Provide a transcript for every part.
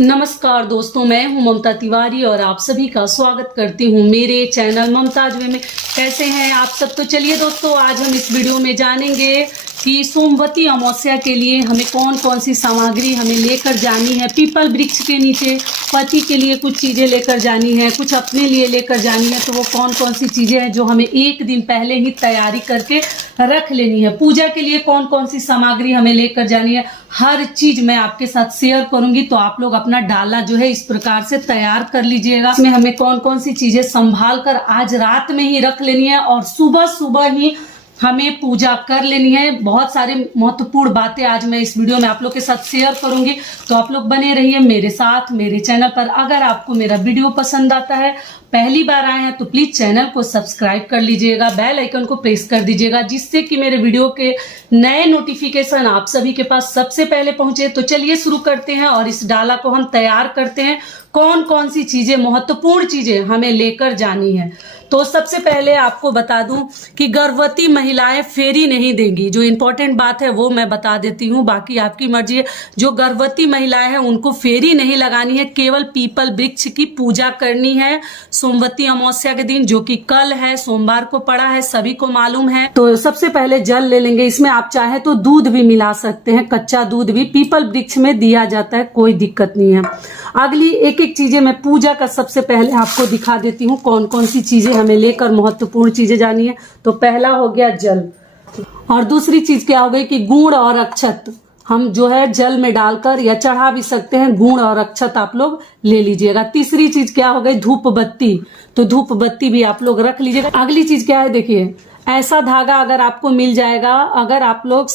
नमस्कार दोस्तों, मैं हूं ममता तिवारी और आप सभी का स्वागत करती हूं मेरे चैनल ममताज वे में। कैसे हैं आप सब? तो चलिए दोस्तों, आज हम इस वीडियो में जानेंगे कि सोमवती अमावस्या के लिए हमें कौन कौन सी सामग्री हमें लेकर जानी है। पीपल वृक्ष के नीचे पति के लिए कुछ चीज़ें लेकर जानी है, कुछ अपने लिए लेकर जानी है। तो वो कौन कौन सी चीज़ें हैं जो हमें एक दिन पहले ही तैयारी करके रख लेनी है। पूजा के लिए कौन कौन सी सामग्री हमें लेकर जानी है, हर चीज मैं आपके साथ शेयर करूंगी। तो आप लोग अपना डाला जो है इस प्रकार से तैयार कर लीजिएगा। इसमें हमें कौन कौन सी चीजें संभाल कर आज रात में ही रख लेनी है और सुबह सुबह ही हमें पूजा कर लेनी है। बहुत सारे महत्वपूर्ण बातें आज मैं इस वीडियो में आप लोग के साथ शेयर करूंगी। तो आप लोग बने रहिए मेरे साथ मेरे चैनल पर। अगर आपको मेरा वीडियो पसंद आता है, पहली बार आए हैं तो प्लीज चैनल को सब्सक्राइब कर लीजिएगा, बेल आइकन को प्रेस कर दीजिएगा, जिससे कि मेरे वीडियो के नए नोटिफिकेशन आप सभी के पास सबसे पहले पहुंचे। तो चलिए शुरू करते हैं और इस डाला को हम तैयार करते हैं। कौन कौन सी चीजें, महत्वपूर्ण चीजें हमें लेकर जानी है। तो सबसे पहले आपको बता दूं कि गर्भवती महिलाएं फेरी नहीं देंगी। जो इंपॉर्टेंट बात है वो मैं बता देती हूँ, बाकी आपकी मर्जी है। जो गर्भवती महिलाएं हैं उनको फेरी नहीं लगानी है, केवल पीपल वृक्ष की पूजा करनी है सोमवती अमावस्या के दिन, जो कि कल है, सोमवार को पड़ा है, सभी को मालूम है। तो सबसे पहले जल ले लेंगे। इसमें आप चाहे तो दूध भी मिला सकते हैं, कच्चा दूध भी पीपल वृक्ष में दिया जाता है, कोई दिक्कत नहीं है। अगली एक एक चीजें मैं पूजा का सबसे पहले आपको दिखा देती हूँ कौन कौन सी चीजें हमें लेकर महत्वपूर्ण चीजें जानी है। तो पहला हो गया जल, और दूसरी चीज क्या हो गई कि गुड़ और अक्षत हम जो है जल में डालकर या चढ़ा भी सकते हैं। गुड़ और अक्षत आप लोग ले लीजिएगा। तीसरी चीज क्या हो गई, धूप बत्ती। तो धूप बत्ती भी आप लोग रख लीजिएगा। अगली चीज क्या है, देखिए ऐसा धागा अगर आपको मिल जाएगा, अगर आप लोग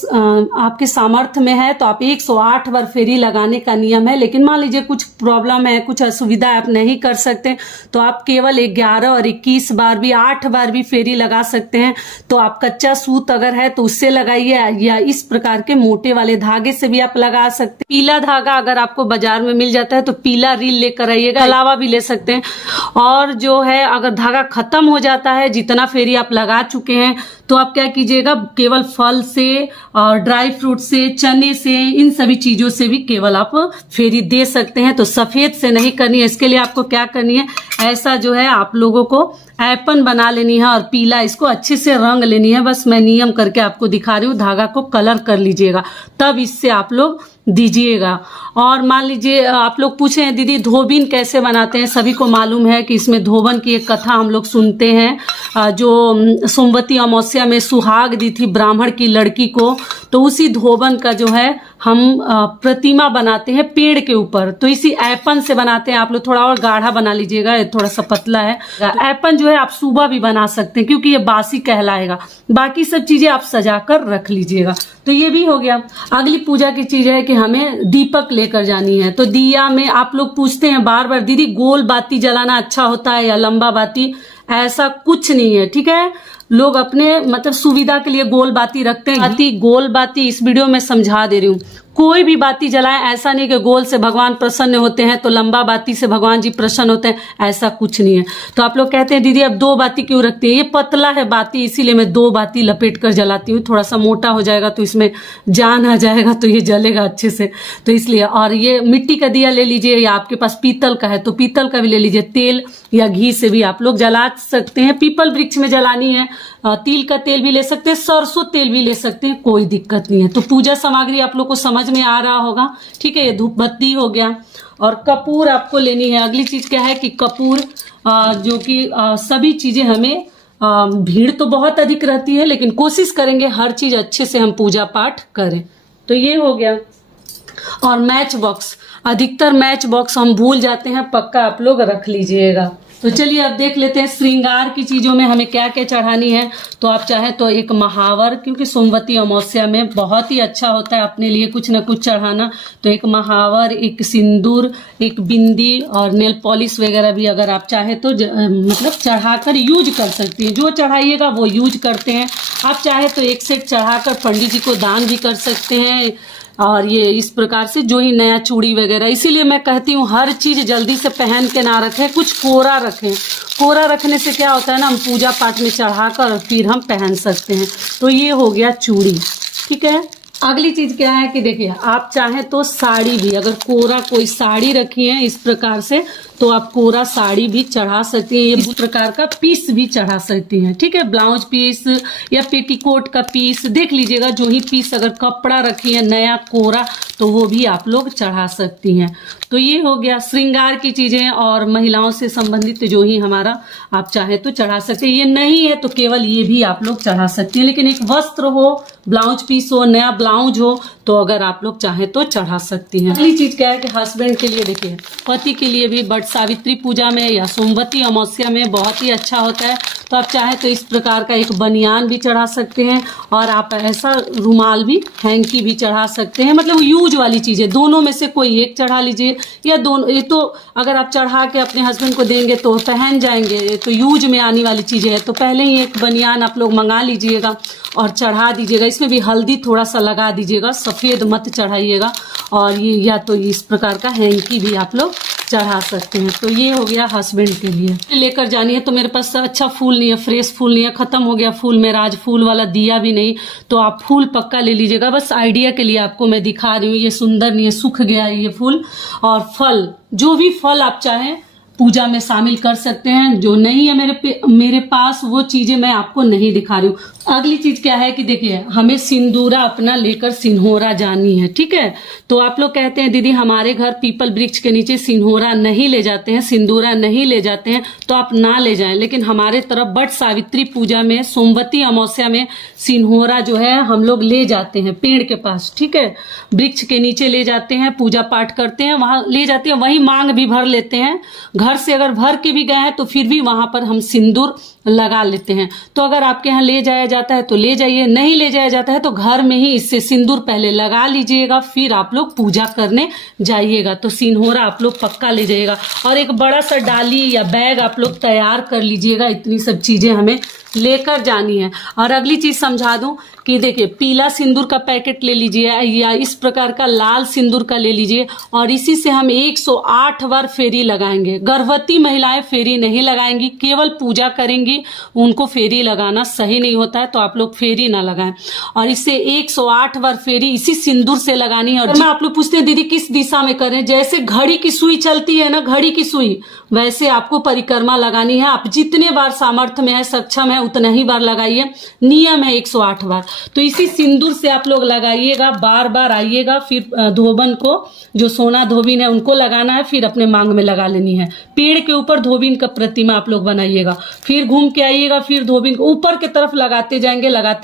आपके सामर्थ्य में है तो आप 108 बार फेरी लगाने का नियम है। लेकिन मान लीजिए कुछ प्रॉब्लम है, कुछ असुविधा आप नहीं कर सकते, तो आप केवल 11 और 21 बार भी, 8 बार भी फेरी लगा सकते हैं। तो आप कच्चा सूत अगर है तो उससे लगाइए, या इस प्रकार के मोटे वाले धागे से भी आप लगा सकते हैं। पीला धागा अगर आपको बाजार में मिल जाता है तो पीला रील लेकर आइएगा, अलावा भी ले सकते हैं। और जो है अगर धागा खत्म हो जाता है, जितना फेरी आप लगा चुके हैं, तो आप क्या कीजिएगा, केवल फल से और ड्राई फ्रूट से, चने से, इन सभी चीजों से भी केवल आप फेरी दे सकते हैं। तो सफेद से नहीं करनी है। इसके लिए आपको क्या करनी है, ऐसा जो है आप लोगों को ऐपन बना लेनी है और पीला इसको अच्छे से रंग लेनी है। बस मैं नियम करके आपको दिखा रही हूँ। धागा को कलर कर लीजिएगा, तब इससे आप लोग दीजिएगा। और मान लीजिए आप लोग पूछे हैं दीदी धोबिन कैसे बनाते हैं। सभी को मालूम है कि इसमें धोबन की एक कथा हम लोग सुनते हैं। जो सोमवती अमावस्या में सुहाग दी थी ब्राह्मण की लड़की को, तो उसी धोबन का जो है हम प्रतिमा बनाते हैं पेड़ के ऊपर। तो इसी ऐपन से बनाते हैं। आप लोग थोड़ा और गाढ़ा बना लीजिएगा, थोड़ा सा पतला है। ऐपन जो है आप सुबह भी बना सकते हैं, क्योंकि ये बासी कहलाएगा। बाकी सब चीजें आप सजा कर रख लीजिएगा। तो ये भी हो गया। अगली पूजा की चीज है कि हमें दीपक लेकर जानी है। तो दिया में आप लोग पूछते हैं बार बार, दीदी गोल बाती जलाना अच्छा होता है या लंबा बाती? ऐसा कुछ नहीं है, ठीक है। लोग अपने मतलब सुविधा के लिए गोल बाती रखते हैं। बाती, गोल बाती इस वीडियो में समझा दे रही हूँ। कोई भी बाती जलाएं, ऐसा नहीं कि गोल से भगवान प्रसन्न होते हैं तो लंबा बाती से भगवान जी प्रसन्न होते हैं, ऐसा कुछ नहीं है। तो आप लोग कहते हैं दीदी अब 2 बाती क्यों रखती है? ये पतला है बाती, इसीलिए मैं 2 बाती लपेट कर जलाती हूँ। थोड़ा सा मोटा हो जाएगा तो इसमें जान आ जाएगा, तो ये जलेगा अच्छे से, तो इसलिए। और ये मिट्टी का दिया ले लीजिए, या आपके पास पीतल का है तो पीतल का भी ले लीजिए। तेल या घी से भी आप लोग जला सकते हैं। पीपल वृक्ष में जलानी है, तिल का तेल भी ले सकते हैं, सरसों तेल भी ले सकते हैं, कोई दिक्कत नहीं है। तो पूजा सामग्री आप लोग को समझ में आ रहा होगा, ठीक है। ये धूप बत्ती हो गया। और कपूर आपको लेनी है। अगली चीज क्या है कि कपूर, जो कि सभी चीजें हमें, भीड़ तो बहुत अधिक रहती है, लेकिन कोशिश करेंगे हर चीज अच्छे से हम पूजा पाठ करें। तो ये हो गया। और मैच बॉक्स, अधिकतर मैच बॉक्स हम भूल जाते हैं, पक्का आप लोग रख लीजिएगा। तो चलिए अब देख लेते हैं श्रृंगार की चीजों में हमें क्या क्या चढ़ानी है। तो आप चाहे तो एक महावर, क्योंकि सोमवती अमावस्या में बहुत ही अच्छा होता है अपने लिए कुछ न कुछ चढ़ाना। तो एक महावर, एक सिंदूर, एक बिंदी और नेल पॉलिश वगैरह भी अगर आप चाहे तो मतलब चढ़ाकर यूज कर सकती हैं। जो चढ़ाइएगा वो यूज करते हैं। आप चाहे तो एक सेट चढ़ाकर पंडित जी को दान भी कर सकते हैं। और ये इस प्रकार से जो ही नया चूड़ी वगैरह, इसीलिए मैं कहती हूँ हर चीज जल्दी से पहन के ना रखें, कुछ कोरा रखें। कोरा रखने से क्या होता है ना, हम पूजा पाठ में चढ़ाकर फिर हम पहन सकते हैं। तो ये हो गया चूड़ी, ठीक है। अगली चीज क्या है कि देखिए, आप चाहे तो साड़ी भी, अगर कोरा कोई साड़ी रखी है इस प्रकार से, तो आप कोरा साड़ी भी चढ़ा सकती हैं। ये इस प्रकार का पीस भी चढ़ा सकती हैं, ठीक है। ब्लाउज पीस या पेटीकोट का पीस देख लीजिएगा, जो ही पीस अगर कपड़ा रखी है नया कोरा, तो वो भी आप लोग चढ़ा सकती हैं। तो ये हो गया श्रृंगार की चीजें और महिलाओं से संबंधित जो ही हमारा आप चाहे तो चढ़ा सकते हैं। ये नहीं है तो केवल ये भी आप लोग चढ़ा सकती हैं, लेकिन एक वस्त्र हो, ब्लाउज पीस हो, नया ब्लाउज हो, तो अगर आप लोग चाहे तो चढ़ा सकती हैं। अगली चीज क्या है कि हस्बैंड के लिए देखिए, पति के लिए भी बट सावित्री पूजा में या सोमवती अमावस्या में बहुत ही अच्छा होता है। तो आप चाहे तो इस प्रकार का एक बनियान भी चढ़ा सकते हैं, और आप ऐसा रुमाल भी, हैंकी भी चढ़ा सकते हैं। मतलब यूज वाली चीजें दोनों में से कोई एक चढ़ा लीजिए, या दोनों। ये तो अगर आप चढ़ा के अपने हस्बैंड को देंगे तो पहन जाएंगे, ये तो यूज में आने वाली चीजें है। तो पहले ही एक बनियान आप लोग मंगा लीजिएगा और चढ़ा दीजिएगा। इसमें भी हल्दी थोड़ा सा लगा दीजिएगा, सफेद मत चढ़ाइएगा। और ये या तो इस प्रकार का हैंकी भी आप लोग चढ़ा सकते हैं। तो ये हो गया हस्बैंड के लिए। लेकर जानी है तो मेरे पास अच्छा फूल नहीं है, फ्रेश फूल नहीं है, खत्म हो गया फूल मेरा, आज फूल वाला दिया भी नहीं, तो आप फूल पक्का ले लीजिएगा। बस आइडिया के लिए आपको मैं दिखा रही हूँ, ये सुंदर नहीं है, सूख गया है ये फूल। और फल, जो भी फल आप चाहें पूजा में शामिल कर सकते हैं। जो नहीं है मेरे पास वो चीजें मैं आपको नहीं दिखा रही हूँ। अगली चीज क्या है कि देखिए, हमें सिंदूरा अपना लेकर सिन्होरा जानी है, ठीक है। तो आप लोग कहते हैं दीदी हमारे घर पीपल वृक्ष के नीचे सिन्होरा नहीं ले जाते हैं, सिंदूरा नहीं ले जाते हैं, तो आप ना ले जाएं। लेकिन हमारे तरफ बट सावित्री पूजा में, सोमवती अमावस्या में सिन्होरा जो है हम लोग ले जाते हैं पेड़ के पास, ठीक है। वृक्ष के नीचे ले जाते हैं, पूजा पाठ करते हैं, वहां ले जाते हैं, वही मांग भी भर लेते हैं। घर से अगर भर के भी गए हैं तो फिर भी वहां पर हम सिंदूर लगा लेते हैं। तो अगर आपके यहाँ ले जाया जाता है तो ले जाइए, नहीं ले जाया जाता है तो घर में ही इससे सिंदूर पहले लगा लीजिएगा, फिर आप लोग पूजा करने जाइएगा। तो सिन्होरा आप लोग पक्का ले जाइएगा। और एक बड़ा सा डाली या बैग आप लोग तैयार कर लीजिएगा, इतनी सब चीजें हमें लेकर जानी है। और अगली चीज समझा दूं कि देखिए, पीला सिंदूर का पैकेट ले लीजिए या इस प्रकार का लाल सिंदूर का ले लीजिए, और इसी से हम 108 बार फेरी लगाएंगे। गर्भवती महिलाएं फेरी नहीं लगाएंगी, केवल पूजा करेंगी, उनको फेरी लगाना सही नहीं होता है, तो आप लोग फेरी ना लगाएं। और इससे 108 बार फेरी इसी सिंदूर से लगानी है। और मैं आप लोग पूछते हैं दीदी किस दिशा में करें, जैसे घड़ी की सुई चलती है ना, घड़ी की सुई, वैसे आपको परिक्रमा लगानी है। आप जितने बार सामर्थ्य में है, सक्षम है, उतना ही बार लगाइए। नियम है 108 बार। तो इसी सिंदूर से आप लोग लगाइएगा, बार बार आइएगा। फिर धोबन को, जो सोना धोबिन है उनको लगाना है, फिर अपने मांग में लगा लेनी है। पेड़ के ऊपर धोबिन का प्रतिमा आप लोग बनाइएगा, फिर घूम के आइएगा, फिर धोबिन को ऊपर की तरफ लगाते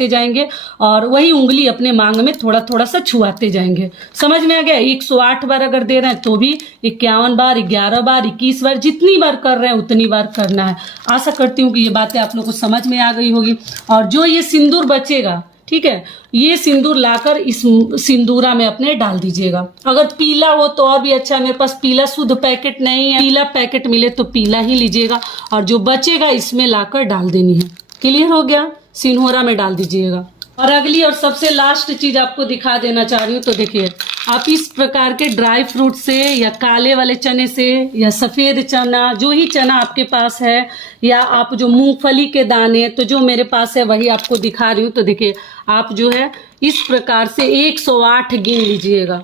जाएंगे, और वही उंगली अपने मांग में थोड़ा थोड़ा सा छुआते जाएंगे। समझ में आ गया? 108 बार अगर दे रहे हैं तो भी 51 बार, 11 बार, 21 बार, जितनी बार कर रहे हैं उतनी बार करना है। आशा करती हूँ कि ये बातें आप लोग को समझ में आ गई होगी। और जो ये सिंदूर बचेगा, ठीक है, ये सिंदूर लाकर इस सिंदूरा में अपने डाल दीजिएगा। अगर पीला हो तो और भी अच्छा है, मेरे पास पीला शुद्ध पैकेट नहीं है, पीला पैकेट मिले तो पीला ही लीजिएगा, और जो बचेगा इसमें लाकर डाल देनी है। क्लियर हो गया? सिन्होरा में डाल दीजिएगा। और अगली और सबसे लास्ट चीज आपको दिखा देना चाह रही हूँ। तो देखिए, आप इस प्रकार के ड्राई फ्रूट से, या काले वाले चने से, या सफेद चना, जो ही चना आपके पास है, या आप जो मूंगफली के दाने, तो जो मेरे पास है वही आपको दिखा रही हूँ। तो देखिए, आप जो है इस प्रकार से 108 गिन लीजिएगा,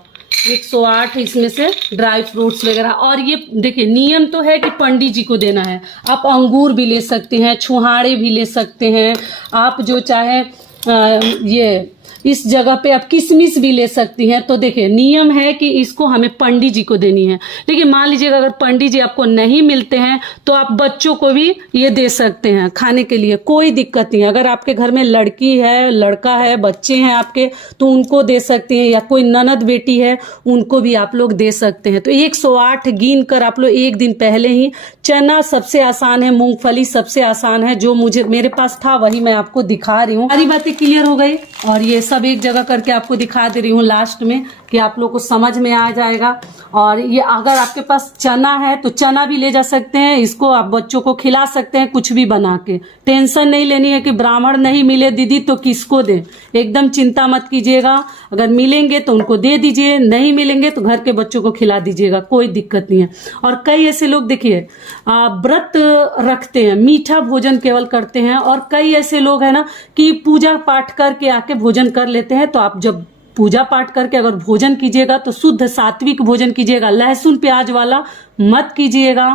108 इसमें से ड्राई फ्रूट्स वगैरह। और ये देखिए, नियम तो है कि पंडित जी को देना है। आप अंगूर भी ले सकते हैं, छुहाड़े भी ले सकते हैं, आप जो चाहे ये इस जगह पे आप किशमिश भी ले सकती हैं। तो देखिए, नियम है कि इसको हमें पंडित जी को देनी है। लेकिन मान लीजिएगा अगर पंडित जी आपको नहीं मिलते हैं तो आप बच्चों को भी ये दे सकते हैं खाने के लिए, कोई दिक्कत नहीं है। अगर आपके घर में लड़की है, लड़का है, बच्चे हैं आपके, तो उनको दे सकते हैं, या कोई ननद बेटी है उनको भी आप लोग दे सकते हैं। तो 108 गिन कर आप लोग एक दिन पहले ही, चना सबसे आसान है, मूंगफली सबसे आसान है, जो मेरे पास था वही मैं आपको दिखा रही हूँ। सारी बातें क्लियर हो गई, और ये सब एक जगह करके आपको दिखा दे रही हूँ लास्ट में, कि आप लोग को समझ में आ जाएगा। और ये अगर आपके पास चना है तो चना भी ले जा सकते हैं, इसको आप बच्चों को खिला सकते हैं कुछ भी बना के। टेंशन नहीं लेनी है कि ब्राह्मण नहीं मिले दीदी तो किसको दें, एकदम चिंता मत कीजिएगा। अगर मिलेंगे तो उनको दे दीजिए, नहीं मिलेंगे तो घर के बच्चों को खिला दीजिएगा, कोई दिक्कत नहीं है। और कई ऐसे लोग देखिए व्रत रखते हैं, मीठा भोजन केवल करते हैं, और कई ऐसे लोग हैं ना कि पूजा पाठ करके आके भोजन कर लेते हैं। तो आप जब पूजा पाठ करके अगर भोजन कीजिएगा तो शुद्ध सात्विक भोजन कीजिएगा, लहसुन प्याज वाला मत कीजिएगा।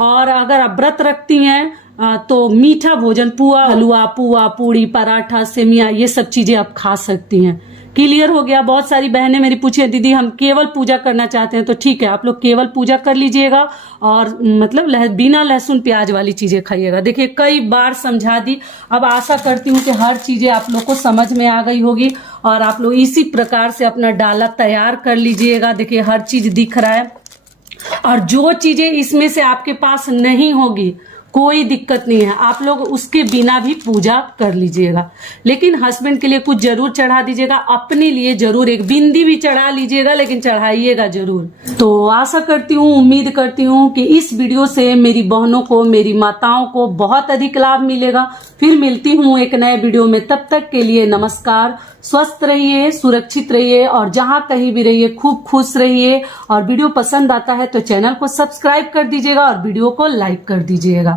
और अगर आप व्रत रखती हैं तो मीठा भोजन, पुआ, हलवा, पुआ, पूड़ी, पराठा, सेमिया, ये सब चीजें आप खा सकती हैं। क्लियर हो गया। बहुत सारी बहनें मेरी पूछे दीदी हम केवल पूजा करना चाहते हैं, तो ठीक है, आप लोग केवल पूजा कर लीजिएगा और मतलब बिना लहसुन प्याज वाली चीजें खाइएगा। देखिए कई बार समझा दी, अब आशा करती हूँ कि हर चीजें आप लोग को समझ में आ गई होगी और आप लोग इसी प्रकार से अपना डाला तैयार कर लीजिएगा। देखिए हर चीज दिख रहा है और जो चीजें इसमें से आपके पास नहीं होगी कोई दिक्कत नहीं है, आप लोग उसके बिना भी पूजा कर लीजिएगा। लेकिन हस्बैंड के लिए कुछ जरूर चढ़ा दीजिएगा, अपने लिए जरूर एक बिंदी भी चढ़ा लीजिएगा, लेकिन चढ़ाइएगा जरूर। तो आशा करती हूँ, उम्मीद करती हूँ कि इस वीडियो से मेरी बहनों को, मेरी माताओं को बहुत अधिक लाभ मिलेगा। फिर मिलती हूँ एक नए वीडियो में, तब तक के लिए नमस्कार। स्वस्थ रहिए, सुरक्षित रहिए और जहां कहीं भी रहिए खूब खुश रहिए। और वीडियो पसंद आता है तो चैनल को सब्सक्राइब कर दीजिएगा और वीडियो को लाइक कर दीजिएगा।